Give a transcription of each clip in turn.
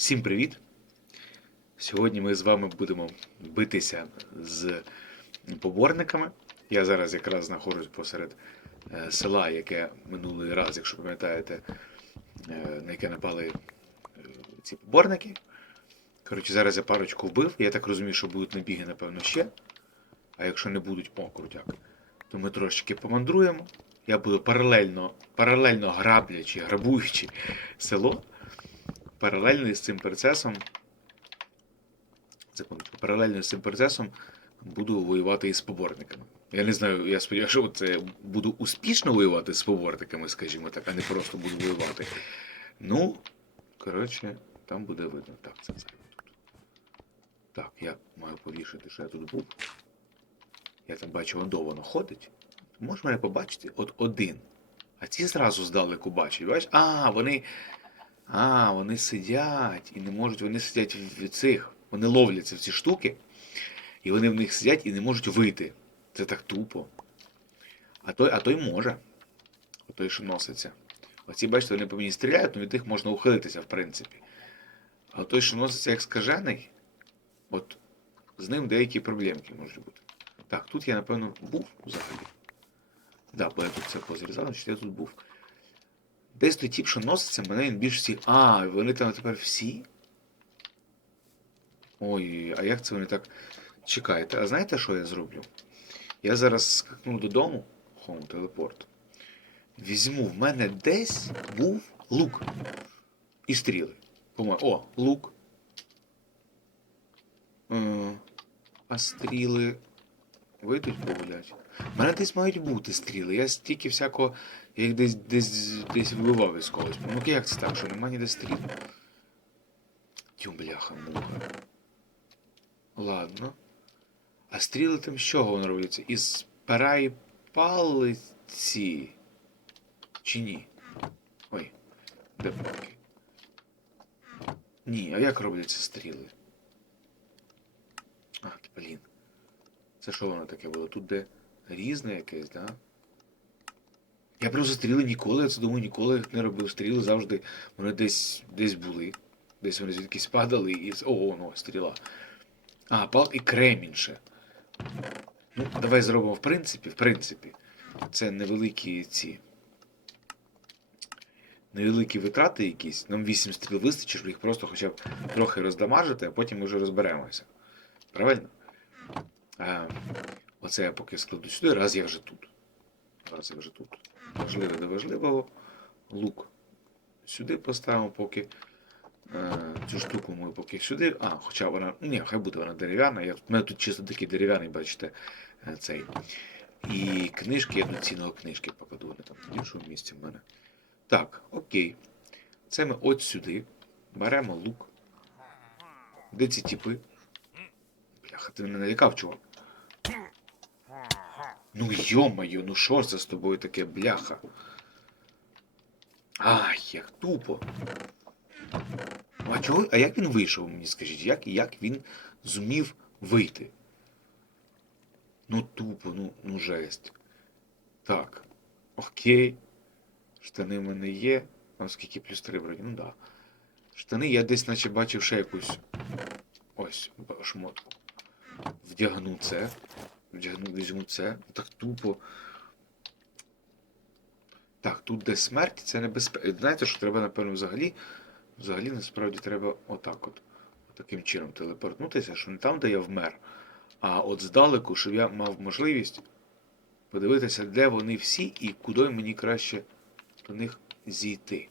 Всім привіт! Сьогодні ми з вами будемо битися з поборниками. Я зараз якраз знаходжусь посеред е, села, яке минулий раз, якщо пам'ятаєте, е, на яке напали е, ці поборники. Коротше, зараз я парочку вбив. Я так розумію, що будуть набіги, напевно, ще. А якщо не будуть, о, крутяк, то ми трошечки помандруємо. Я буду паралельно, паралельно граблячи, грабуючи село паралельно з цим процесом. Секундочку, паралельно з цим процесом буду воювати із поборниками. Я не знаю, я сподіваюся, що це буду успішно воювати з поборниками, скажімо так, а не просто буду воювати. Ну, коротше, там буде видно. Так, це тут. Так, я маю повішати, що я тут був. Я там бачу, ондо воно ходить. Можеш мене побачити? От один. А ці зразу здалеку бачать. Бачиш? А, вони. А, вони сидять і не можуть, вони сидять в цих, вони ловляться в ці штуки, і вони в них сидять і не можуть вийти. Це так тупо. А той, а той може. А той, що носиться. Оці, бачите, вони по мені стріляють, але від них можна ухилитися, в принципі. А той, що носиться як скажений, от з ним деякі проблемки можуть бути. Так, тут я, напевно, був взагалі. Так, бо я тут це позрізав, значить я тут був. Десь той тіп, що носиться, мене він більш всіх. А, вони там тепер всі? Ой, а як це вони так. Чекайте, а знаєте, що я зроблю? Я зараз скакну додому, Home телепорт. Візьму, в мене десь був лук. І стріли. О, лук. Е, А стріли. Вийдуть погулять. У мене десь мають бути стріли. Я стільки всякого. Я їх десь десь десь вибивав із когось. Ну як це так, що нема ніде стріл? Тю, бляха, муха. Ладно. А стріли там з чого воно робиться? Із пера і палиці? Чи ні? Ой, де палки? Ні, а як робляться стріли? А, блін. Це що воно таке було? Тут де різне якесь, да? Я просто стріли ніколи, я це думаю, ніколи не робив стріли, завжди вони десь десь були. Десь вони звідкись падали і. О, ну, стріла. А, пал і кремінь ще. Ну, давай зробимо в принципі, в принципі. Це невеликі ці. Невеликі витрати якісь. Нам 8 стріл вистачить, щоб їх просто хоча б трохи роздамажити, а потім ми вже розберемося. Правильно? А, оце я поки складу сюди, раз я вже тут. Раз я вже тут. Важливе до важливого. Лук. Сюди поставимо поки. Е, цю штуку ми поки сюди. А, хоча вона. Ні, хай буде вона дерев'яна. У мене тут чисто такий дерев'яний, бачите, е, цей. І книжки, я тут цінного книжки покладу, вони там в іншому місці в мене. Так, окей. Це ми от сюди. Беремо лук. Де ці тіпи? Бляха, ти мене налякав, чувак. Ну йо-моє, ну що це з тобою таке, бляха? Ай, як тупо. А чого? А як він вийшов, мені скажіть? Як, як він зумів вийти? Ну тупо, ну, ну жесть. Так. Окей. Штани в мене є. Там скільки плюс 3 вроді, ну да. Штани я десь наче бачив ще якусь. Ось, шмотку. Вдягну це. Вдягну, візьму це. Так тупо. Так, тут де смерть, це небезпека. Знаєте, що треба, напевно, взагалі. Взагалі, насправді, треба отак от. Таким чином телепортнутися, що не там, де я вмер, а от здалеку, щоб я мав можливість подивитися, де вони всі і куди мені краще до них зійти.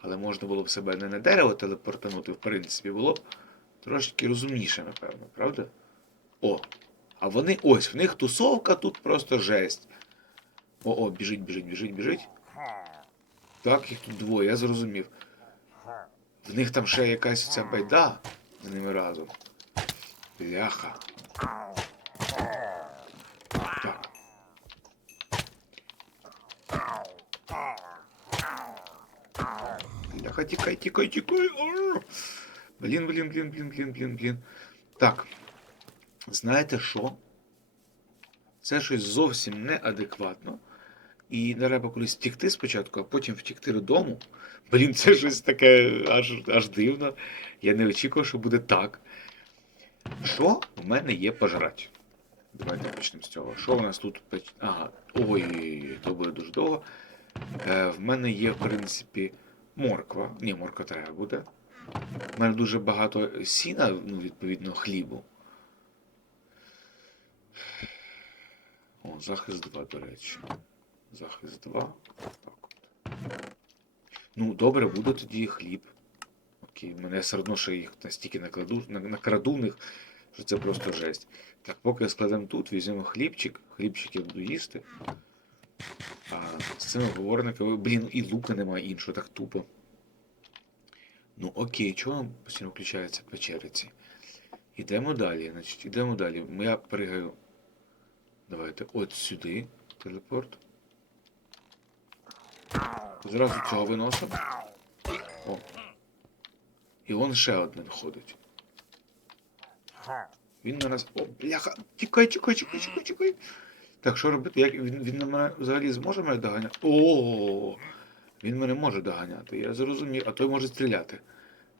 Але можна було б себе не на дерево телепортанути, в принципі, було б трошки розумніше, напевно, правда? О, а вони ось, в них тусовка тут просто жесть. О, о, біжить, біжить, біжить, біжить. Так, їх тут двоє, я зрозумів. В них там ще якась ця байда з ними разом. Бляха. Так. Бляха, тікай, тікай, тікай. Блін, блін, блін, блін, блін, блін, блін. Так. Знаєте що? Це щось зовсім неадекватно. І треба колись втікти спочатку, а потім втікти додому. Блін, це щось таке аж, аж дивно. Я не очікував, що буде так. Що в мене є пожрати? Давайте почнемо з цього. Що у нас тут? Ага, ой, то буде дуже довго. Е, в мене є, в принципі, морква. Ні, морква треба буде. У мене дуже багато сіна, ну, відповідно, хлібу. О, захист 2, до речі. Захист 2. Так. Ну, добре, буде тоді хліб. Окей, мене все одно ще їх настільки накладу, накраду в них, що це просто жесть. Так, поки складемо тут, візьмемо хлібчик. Хлібчик я буду їсти. А з цими говорниками, блін, і лука немає іншого, так тупо. Ну окей, чого постійно включається печериці? Ідемо далі. Значить, ідемо далі. Я пригаю. Давайте от сюди. Телепорт. Зразу цього виносимо. О. І вон ще один ходить. Він на нас. О, бляха! Тікай, тікай, тікай, тікай, тікай. Так, що робити? Як він, він на мене взагалі зможе мене доганяти? О, він мене може доганяти. Я зрозумів, а той може стріляти.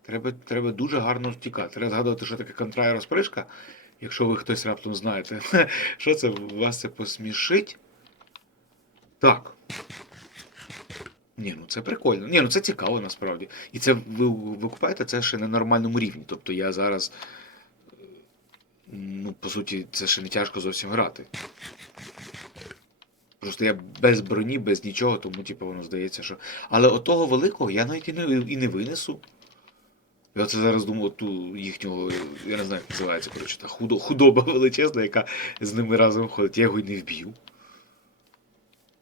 Треба, треба дуже гарно втікати. Треба згадувати, що таке контра і розпришка. Якщо ви хтось раптом знаєте, що це вас це посмішить. Так. Ні, ну це прикольно. Ні, ну це цікаво насправді. І це ви, ви купаєте це ще на нормальному рівні. Тобто я зараз. Ну, по суті, це ще не тяжко зовсім грати. Просто я без броні, без нічого, тому типу, воно здається, що. Але отого великого я навіть і не, і не винесу. Я це зараз думаю, ту їхнього, я не знаю, як називається, коротше, та худо, худоба величезна, яка з ними разом ходить, я його й не вб'ю.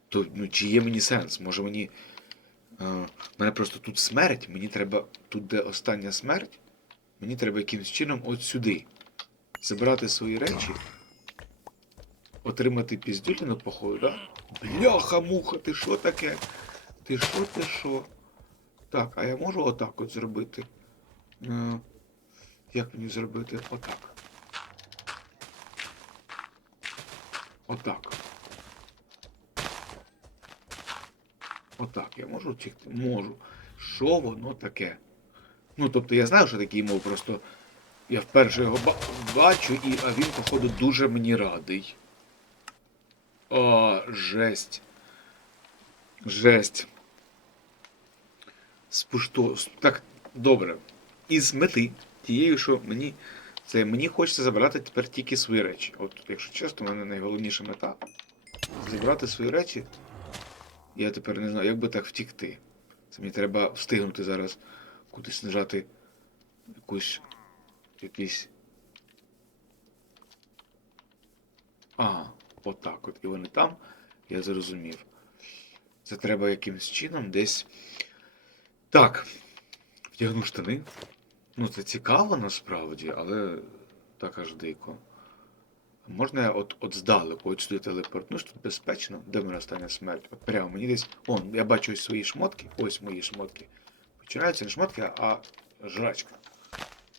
То ну, чи є мені сенс? Може мені. Е, мене просто тут смерть, мені треба. Тут де остання смерть, мені треба якимось чином от сюди. Забрати свої речі. Отримати піздюліну, походу, да? Бляха, муха, ти що таке? Ти що, ти що? Так, а я можу отак от зробити? Е, як мені зробити отак? Отак. Отак, я можу втікти? Можу. Що воно таке? Ну, тобто я знаю, що такий мов, просто я вперше його бачу, і, а він, походу, дуже мені радий. О, жесть. Жесть. Спушто. Так, добре. Із мети, тією, що мені. Це мені хочеться забрати тепер тільки свої речі. От, якщо чесно, в мене найголовніша мета забрати свої речі. Я тепер не знаю, як би так втікти. Це мені треба встигнути зараз кудись нажати якусь. якийсь. А, отак от. І вони там. Я зрозумів. Це треба якимось чином десь. Так. Вдягну штани. Ну, це цікаво насправді, але так аж дико. Можна я от, от здалеку, от сюди телепортнусь, тут безпечно, де мене остання смерть? От прямо мені десь. Он, я бачу ось свої шмотки, ось мої шмотки. Починаються не шмотки, а жрачка.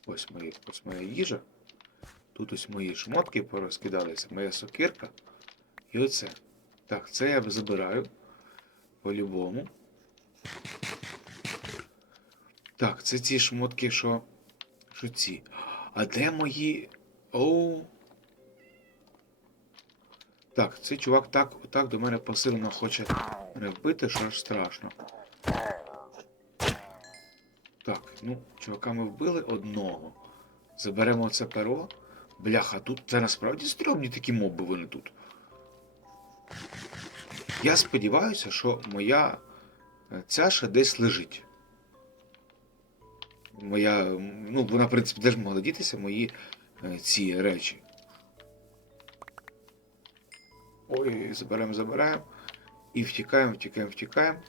Ось мої, ось моя їжа. Тут ось мої шмотки порозкидалися, моя сокирка. І оце. Так, це я забираю. По-любому. Так, це ці шмотки, що. Що ці? А де мої. Оу. Так, цей чувак так, так до мене посилено хоче мене вбити, що аж страшно. Так, ну, чувака ми вбили одного. Заберемо це перо. Бляха, тут це насправді стрьомні такі моби вони тут. Я сподіваюся, що моя е, ця десь лежить. Моя. Ну, вона, в принципі, де ж могла дітися мої е, ці речі. Ой, заберемо, заберемо. І втікаємо, втікаємо, втікаємо.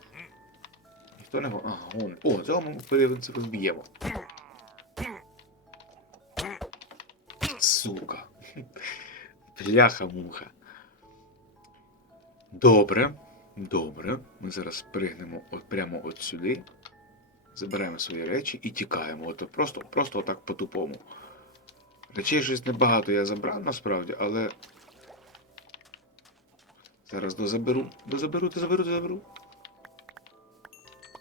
Ніхто не. Ага, гонить. О, цього ми принципі вб'ємо. Сука. Бляха-муха. Добре. Добре. Ми зараз пригнемо от прямо от сюди. Забираємо свої речі і тікаємо. От просто, просто отак по-тупому. Речей щось небагато я забрав насправді, але. Зараз дозаберу, дозаберу, дозаберу, дозаберу.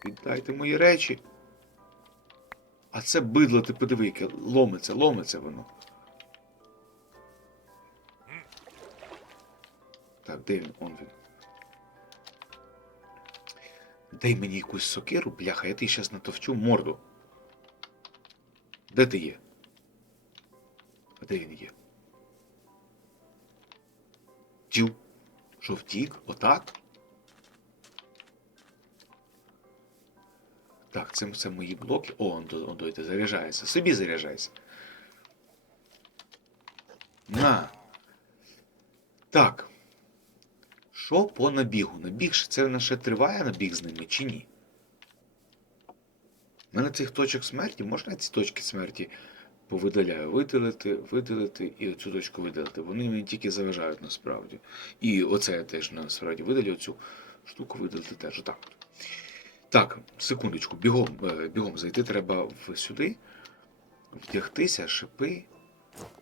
Віддайте мої речі. А це бидло, ти подиви, яке ломиться, ломиться воно. Так, де він? Он він. Дай мені якусь сокиру, бляха, я ти щас натовчу морду. Де ти є? А де він є? Тю. Що втік? Отак? Так, це, це мої блоки. О, он, он дойде, заряджається. Собі заряджайся. На. Так. Що по набігу? Набіг це наше триває набіг з ними чи ні? У мене цих точок смерті, можна ці точки смерті повидаляю? Видалити, видалити і оцю точку видалити. Вони мені тільки заважають насправді. І оце я теж насправді видалю цю штуку видалити теж. Отак. от. Так, секундочку, бігом, е, бігом зайти треба сюди, вдягтися, шипи,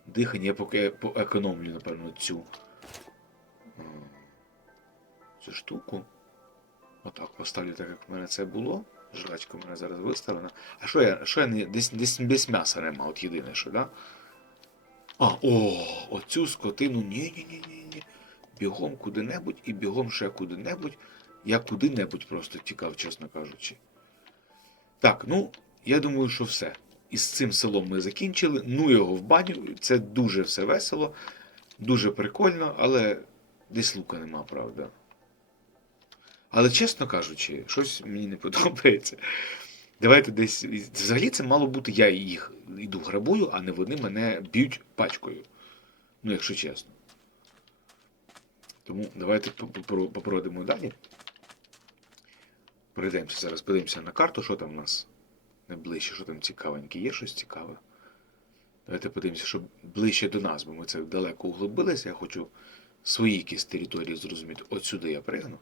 дихання. Я поки поекономлю, напевно, цю, е, цю штуку. Отак, поставлю так, як в мене це було. Жрачка в мене зараз виставлена. А що я, що я не, десь, десь, десь м'яса нема, от єдине, що, да? А, о, оцю скотину, ні-ні-ні-ні. Бігом куди-небудь і бігом ще куди-небудь. Я куди-небудь просто тікав, чесно кажучи. Так, ну, я думаю, що все. Із цим селом ми закінчили. Ну його в баню. Це дуже все весело, дуже прикольно, але десь лука нема, правда. Але чесно кажучи, щось мені не подобається. Давайте десь. Взагалі це мало бути, я їх йду грабую, а не вони мене б'ють пачкою. Ну, якщо чесно. Тому давайте попро- попробуємо далі. Пройдемося зараз, подивимося на карту, що там у нас найближче, що там цікавеньке. Є щось цікаве? Давайте подивимося, що ближче до нас, бо ми це далеко углубилися. Я хочу свої якісь території зрозуміти. От сюди я пригну.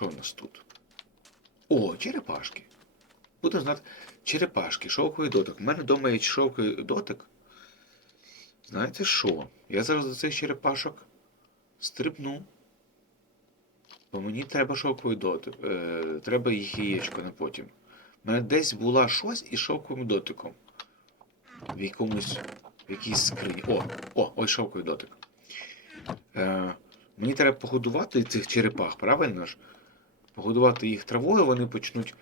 Що в нас тут? О, черепашки. Будемо знати. Черепашки, шовковий дотик. У мене вдома є шовковий дотик. Знаєте що? Я зараз до цих черепашок стрибну. Бо мені треба шовковий дотик. Е, треба їх яєчко на потім. У мене десь була щось із шовковим дотиком. В якомусь. В якійсь скрині. О, о, ось шовковий дотик. Е, мені треба погодувати цих черепах, правильно ж? Погодувати їх травою, вони почнуть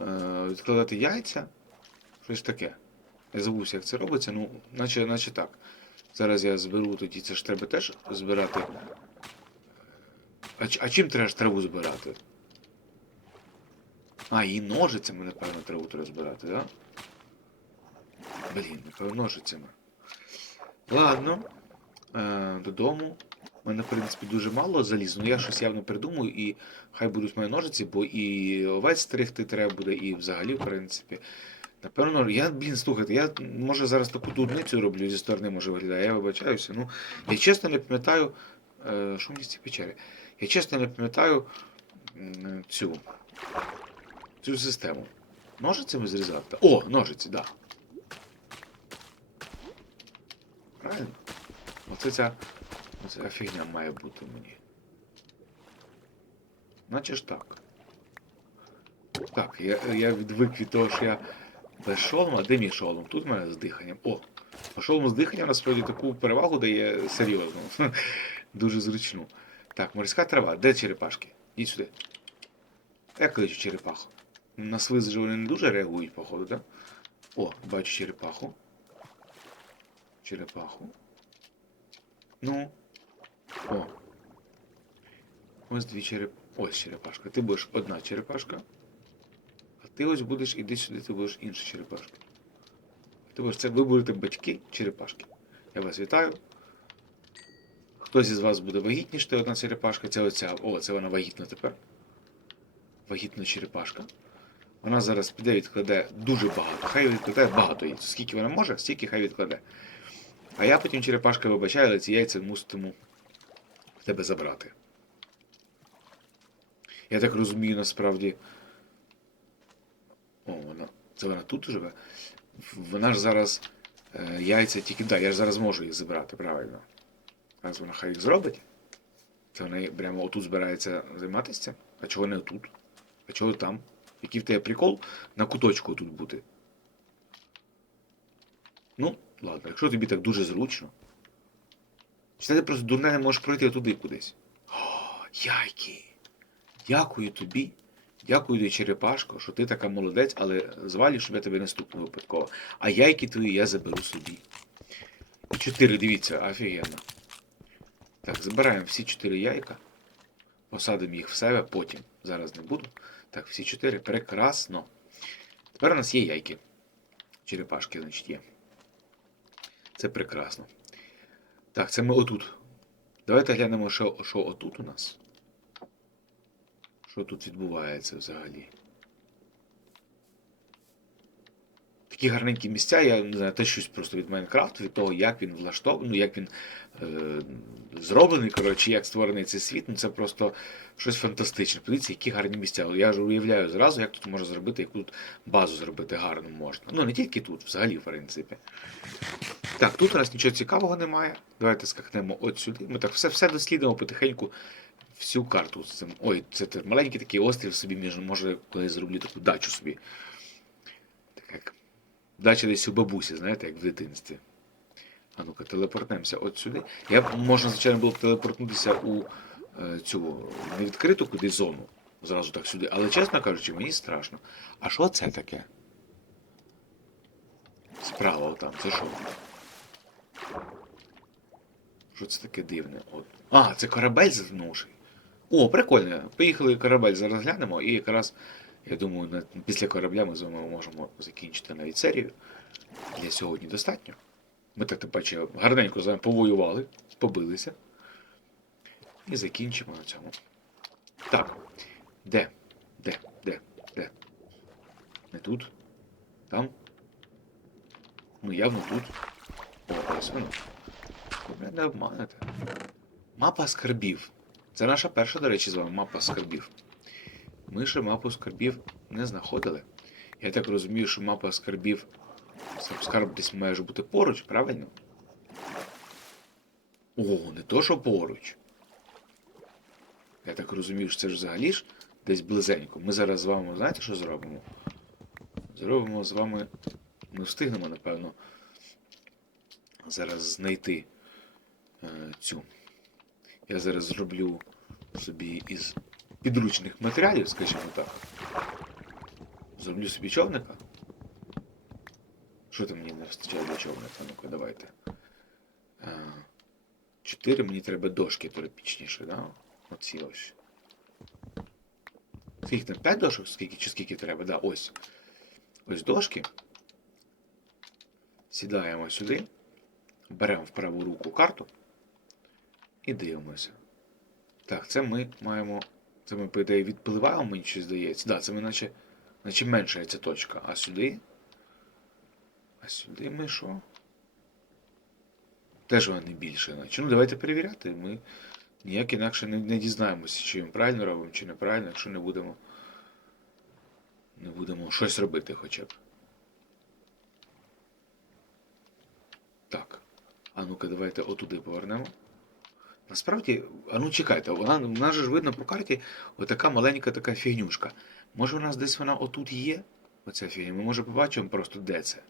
е, відкладати яйця. Щось таке. Я забувся, як це робиться, ну, наче, наче так. Зараз я зберу тоді, це ж треба теж збирати. А, а чим треба ж траву збирати? А, і ножицями, напевно, траву треба збирати, так? Да? Блін, ножицями. Ладно. Е, додому. У мене, в принципі, дуже мало залізу, але я щось явно придумаю, і хай будуть мої ножиці, бо і овець стригти треба буде, і взагалі, в принципі. Напевно, я, блін, слухайте, я може зараз таку дурницю роблю зі сторони, може виглядає, я вибачаюся. Ну, я чесно не пам'ятаю, е, що мені з ці печери? Я чесно не пам'ятаю цю, цю систему. Ножицями зрізати? О, ножиці, так. Да. Правильно? Оце ця, оця фігня має бути мені. Наче ж так. Так, я, я відвик від того, що я без шолома. Де мій шолом? Тут в мене з диханням. О! А шолом з диханням насправді таку перевагу дає серйозну. Дуже зручну. Так, морська трава. Де черепашки? Ідь сюди. Я кличу черепаху. На слиз же вони не дуже реагують, походу, так? О, бачу черепаху. Черепаху. Ну. О. Ось дві череп... Ось черепашка. Ти будеш одна черепашка. А ти ось будеш, іди сюди, ти будеш інша черепашка. Ти будеш, це ви будете батьки черепашки. Я вас вітаю. Хтось із вас буде вагітніше, одна черепашка, це оця. О, це вона вагітна тепер. Вагітна черепашка. Вона зараз піде відкладе дуже багато. Хай відкладе багато яєць. Скільки вона може, стільки хай відкладе. А я потім черепашка вибачаю, але ці яйця муситиму тебе забрати. Я так розумію, насправді. О, вона. Це вона тут живе. Вона ж зараз е, яйця тільки. Да, я ж зараз можу їх забрати, правильно. Раз вона хай їх зробить. Це вона прямо отут збирається займатися? А чого не отут? А чого там? Який в тебе прикол на куточку тут бути? Ну, ладно, якщо тобі так дуже зручно. Чи ти просто дурне не можеш пройти туди кудись? О, яйки! Дякую тобі. Дякую тобі, черепашко, що ти така молодець, але звалі, щоб я тебе не випадково. А яйки твої я заберу собі. Чотири, дивіться, офігенно. Так, забираємо всі чотири яйка. Посадимо їх в себе потім. Зараз не буду. Так, всі чотири. Прекрасно. Тепер у нас є яйки. Черепашки, значить, є. Це прекрасно. Так, це ми отут. Давайте глянемо, що, що отут у нас. Що тут відбувається взагалі? Такі гарненькі місця, я не знаю, те щось просто від Майнкрафту, від того, як він влаштований, ну як він е, зроблений, коротше, як створений цей світ, ну це просто щось фантастичне. Подивіться, які гарні місця. Я ж уявляю зразу, як тут можна зробити, яку тут базу зробити гарно можна. Ну не тільки тут, взагалі, в принципі. Так, тут у нас нічого цікавого немає. Давайте скакнемо от сюди. Ми так все, все дослідимо потихеньку всю карту. з цим. Ой, це маленький такий острів собі може, коли зроблю таку дачу собі. Так як дача десь у бабусі, знаєте, як в дитинстві. А ну-ка, телепортнемося от сюди. Я б, можна, звичайно, було б телепортнутися у е, цю невідкриту кудись зону. Зразу так сюди. Але, чесно кажучи, мені страшно. А що це таке? Справа там, це що? Що це таке дивне? От. А, це корабель затонувший. О, прикольно. Поїхали корабель зараз глянемо, і якраз, я думаю, після корабля ми з вами можемо закінчити навіть серію. Для сьогодні достатньо. Ми так тим паче гарненько з вами повоювали, побилися. І закінчимо на цьому. Так. Де? Де? Де? Де? Не тут? Там? Ну, явно тут. О, ось воно. Ви мене не обманете. Мапа скарбів. Це наша перша, до речі, з вами мапа скарбів. Ми ще мапу скарбів не знаходили. Я так розумію, що мапа скарбів. Скарб десь має бути поруч, правильно? О, не то, що поруч. Я так розумію, що це ж взагалі ж десь близенько. Ми зараз з вами, знаєте, що зробимо? Зробимо з вами. Ми встигнемо, напевно, зараз знайти цю. Я зараз зроблю собі із підручних матеріалів, скажімо так. Зроблю собі човника. Що там мені не вистачає для човника? Ну-ка, давайте. Е, Чотири мені треба дошки тропічніше, да? Оці ось. Скільки там? П'ять дошок? Скільки, чи скільки треба? Да, ось. Ось дошки. Сідаємо сюди. Беремо в праву руку карту. І дивимося. Так, це ми маємо. Це ми, по ідеї, відпливаємо, мені щось здається. Так, да, це ми наче, наче менша ця точка. А сюди. А сюди ми що? Теж вона не більше, наче. Ну, давайте перевіряти. Ми ніяк інакше не, не дізнаємося, чи ми правильно робимо, чи неправильно, якщо не будемо. Не будемо щось робити хоча б. Так. А ну-ка, давайте отуди повернемо. Насправді, а ну чекайте, вона, в нас же ж видно по карті отака маленька така фігнюшка. Може у нас десь вона отут є? Оця фігня. Ми може побачимо просто де це.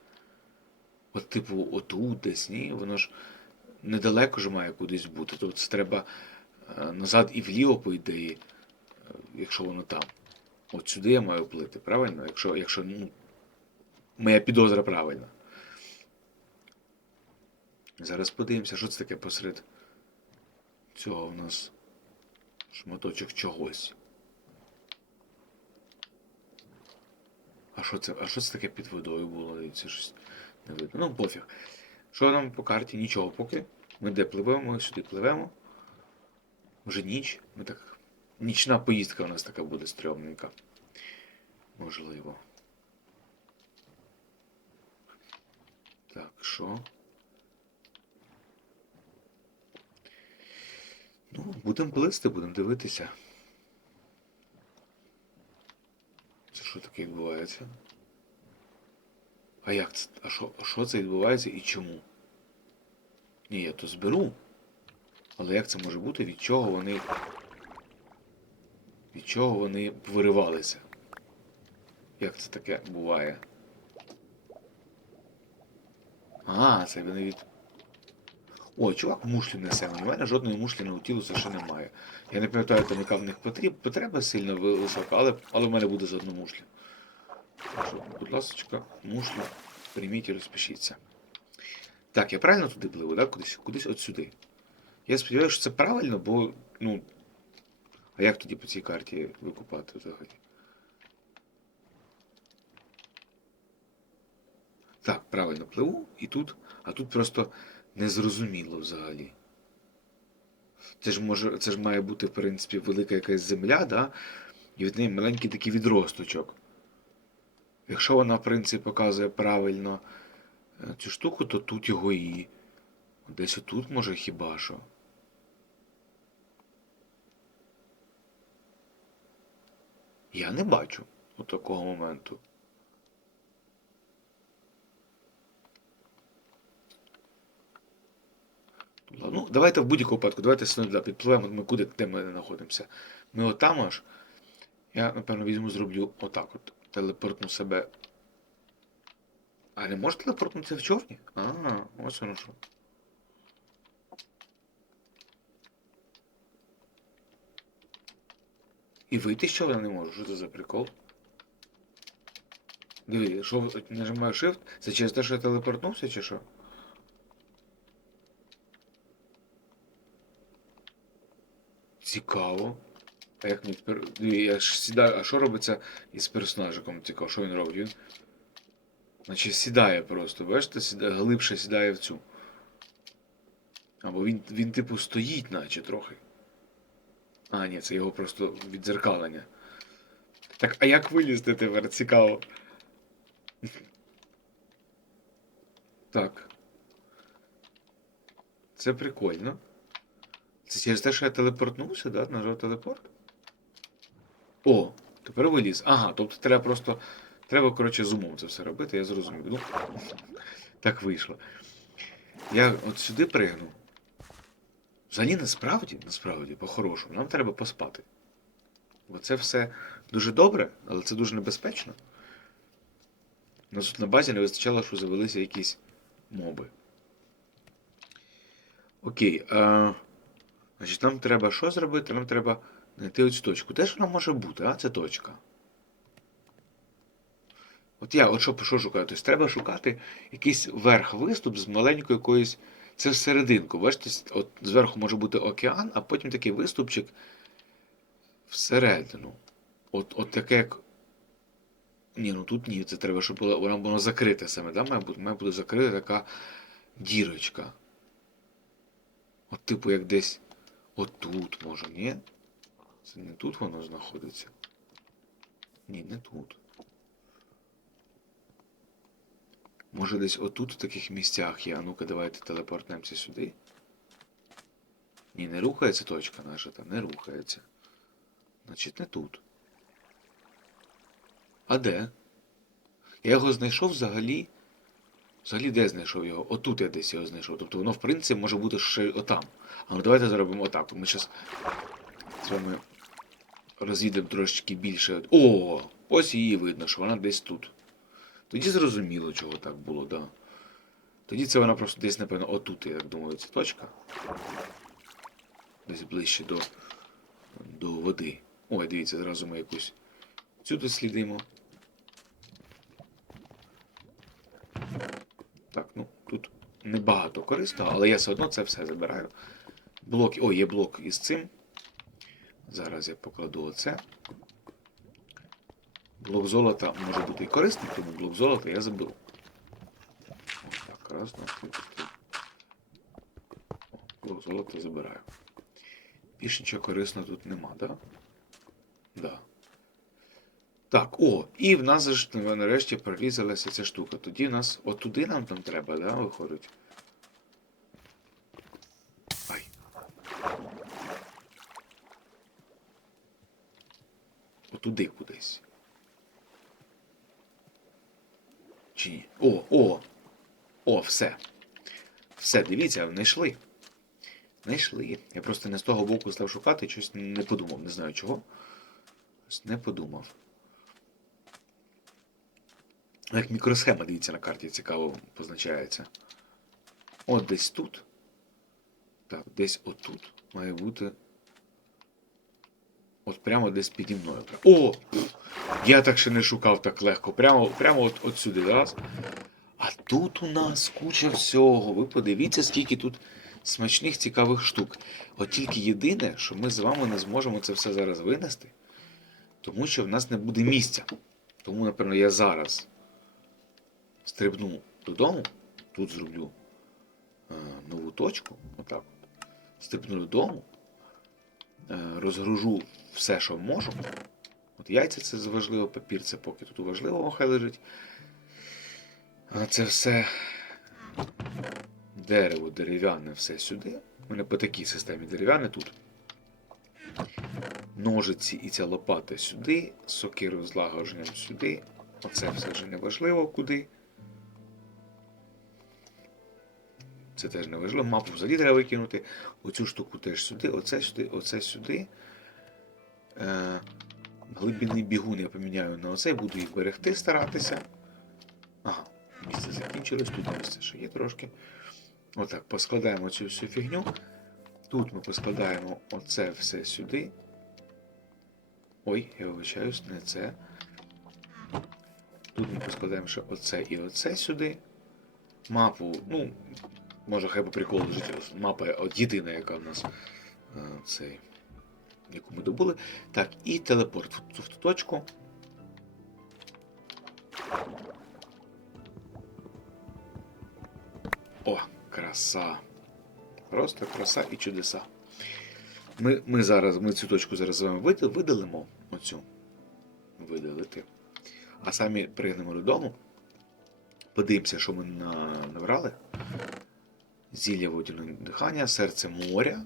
От, типу, отут десь, ні, воно ж недалеко ж має кудись бути. Тут це треба е, назад і вліво, по ідеї, е, якщо воно там. От сюди я маю плити, правильно? Якщо, якщо ну, моя підозра правильна. Зараз подивимося, що це таке посеред цього у нас шматочок чогось. А що це? А що це таке під водою було? Це щось не видно. Ну, пофіг. Що нам по карті? Нічого поки. Ми де пливемо, ми сюди пливемо. Вже ніч. Ми так. Нічна поїздка у нас така буде стрьомненька. Можливо. Так, що? Ну, будемо плисти, будемо дивитися. Це що таке відбувається? А як це? А що, а що це відбувається і чому? Ні, я то зберу. Але як це може бути? Від чого вони. Від чого вони виривалися? Як це таке буває? А, це вони від. Ой, чувак мушлі несе. У мене жодної мушлі на утілуса ще немає. Я не пам'ятаю, там яка в них потріб... потреба сильно висока, але, але в мене буде заодно мушлі. Так будь ласка, мушлю, прийміть і розпишіться. Так, я правильно туди пливу, да? Кудись, кудись от. Я сподіваюся, що це правильно, бо, ну. А як тоді по цій карті викупати взагалі? Так, правильно пливу, і тут, а тут просто незрозуміло взагалі. Це ж може, це ж має бути, в принципі, велика якась земля, да? і від неї маленький такий відросточок. Якщо вона, в принципі, показує правильно е, цю штуку, то тут його і. Десь отут може хіба що. Я не бачу от такого моменту. Ну, давайте в будь-якому випадку, давайте сюди підпливемо, ми куди, де ми знаходимося. Ми отам аж. Я, напевно, візьму, зроблю отак от. Телепортну себе. А не може телепортнутися в човні? А, ось воно що. І вийти з човна не можу. Що це за прикол? Диви, що нажимаю Shift? Це через те, що я телепортнувся, чи що? Цікаво. А як мені тепер. Я ж сідаю. А що робиться із персонажиком? Цікаво, що він робить? Він. Наче сідає просто, бачите, сідає, глибше сідає в цю. Або він, він типу стоїть, наче трохи. А, ні, це його просто віддзеркалення. Так, а як вилізти тепер? Цікаво. Так. Це прикольно. Це через те, що я телепортнувся, да? Нажав телепорт? О, тепер виліз. Ага, тобто треба просто. Треба, коротше, з умом це все робити, я зрозумів. Ну, так вийшло. Я от сюди пригну. Взагалі, насправді, насправді, по-хорошому, нам треба поспати. Бо це все дуже добре, але це дуже небезпечно. У нас тут на базі не вистачало, що завелися якісь моби. Окей. А, значить, нам треба що зробити? Нам треба знайти оцю точку. Де ж вона може бути, а? Це точка. От я, от що, що шукаю? Тобто треба шукати якийсь верх виступ з маленькою якоюсь. Це всерединку. Бачите, от зверху може бути океан, а потім такий виступчик всередину. От, от таке як. Ні, ну тут ні, це треба, щоб було, воно було закрите саме, да? має бути, має бути закрита така дірочка. От, типу, як десь отут, може, ні? Це не тут воно знаходиться. Ні, не тут. Може десь отут в таких місцях є. А ну-ка, давайте телепортнемося сюди. Ні, не рухається точка наша, та не рухається. Значить, не тут. А де? Я його знайшов взагалі. Взагалі де знайшов його? Отут я десь його знайшов. Тобто воно, в принципі, може бути ще й отам. А давайте зробимо отак. Ми зараз з вами розвідемо трошечки більше. О! Ось її видно, що вона десь тут. Тоді зрозуміло, чого так було, да. Тоді це вона просто десь, напевно, отут, я так думаю, ця точка. Десь ближче до, до води. Ой, дивіться, зразу ми якусь цю дослідимо. Так, ну тут небагато корисного, але я все одно це все забираю. Блок. О, є блок із цим. Зараз я покладу оце. Блок золота може бути і корисним, тому блок золота я заберу. О, так, раз, два, три, чотири. Блок золота забираю. Більше нічого корисного тут нема, так? Да? Да. Так, о, і в нас ж нарешті прорізалася ця штука. Тоді нас отуди нам там треба, да, виходить? Ай. Отуди кудись. Чи ні? О, о! О, все. Все, дивіться, знайшли. Знайшли. Я просто не з того боку став шукати, щось не подумав, не знаю чого. Не подумав. Як мікросхема, дивіться на карті, цікаво позначається. От десь тут. Так, десь отут має бути. От прямо десь піді мною. О! Я так ще не шукав так легко. Прямо, прямо от, от сюди раз. А тут у нас куча всього. Ви подивіться, скільки тут смачних, цікавих штук. От тільки єдине, що ми з вами не зможемо це все зараз винести, тому що в нас не буде місця. Тому, напевно, я зараз стрибну додому, тут зроблю е, нову точку, отак. Стрибну додому, е, розгружу все, що можу. От яйця це важливо, папір це поки тут важливо, хай лежить. А це все дерево дерев'яне все сюди. У мене по такій системі дерев'яне тут. Ножиці і ця лопата сюди, сокиру з лагодженням сюди. Оце все вже не важливо куди. Це теж не важливо. Мапу взагалі треба викинути. Оцю штуку теж сюди, оце сюди, оце сюди. Е, глибинний бігун я поміняю на оцей, буду їх берегти, старатися. Ага, місце закінчилось, тут місце ще є трошки. Отак, поскладаємо цю всю фігню. Тут ми поскладаємо оце все сюди. Ой, я вибачаюсь, не це. Тут ми поскладаємо ще оце і оце сюди. Мапу, ну, може хай по приколу лежить мапа єдина, яка в нас е, цей, яку ми добули. Так, і телепорт в цю точку. О, краса. Просто краса і чудеса. Ми, ми зараз, ми цю точку зараз з вами видалимо. Оцю. Видалити. А самі пригнемо додому. Подивимося, що ми набрали. Зілля водяного дихання, серце моря,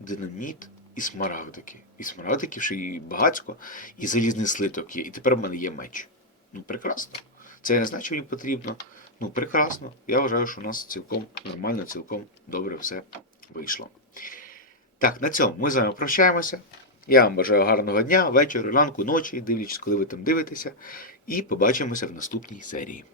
динаміт і смарагдики. І смарагдиків ще і багацько, і залізний слиток є. І тепер в мене є меч. Ну, прекрасно. Це не значить, що мені потрібно. Ну, прекрасно. Я вважаю, що у нас цілком нормально, цілком добре все вийшло. Так, на цьому ми з вами прощаємося. Я вам бажаю гарного дня, вечора, ранку, ночі, дивлячись, коли ви там дивитеся. І побачимося в наступній серії.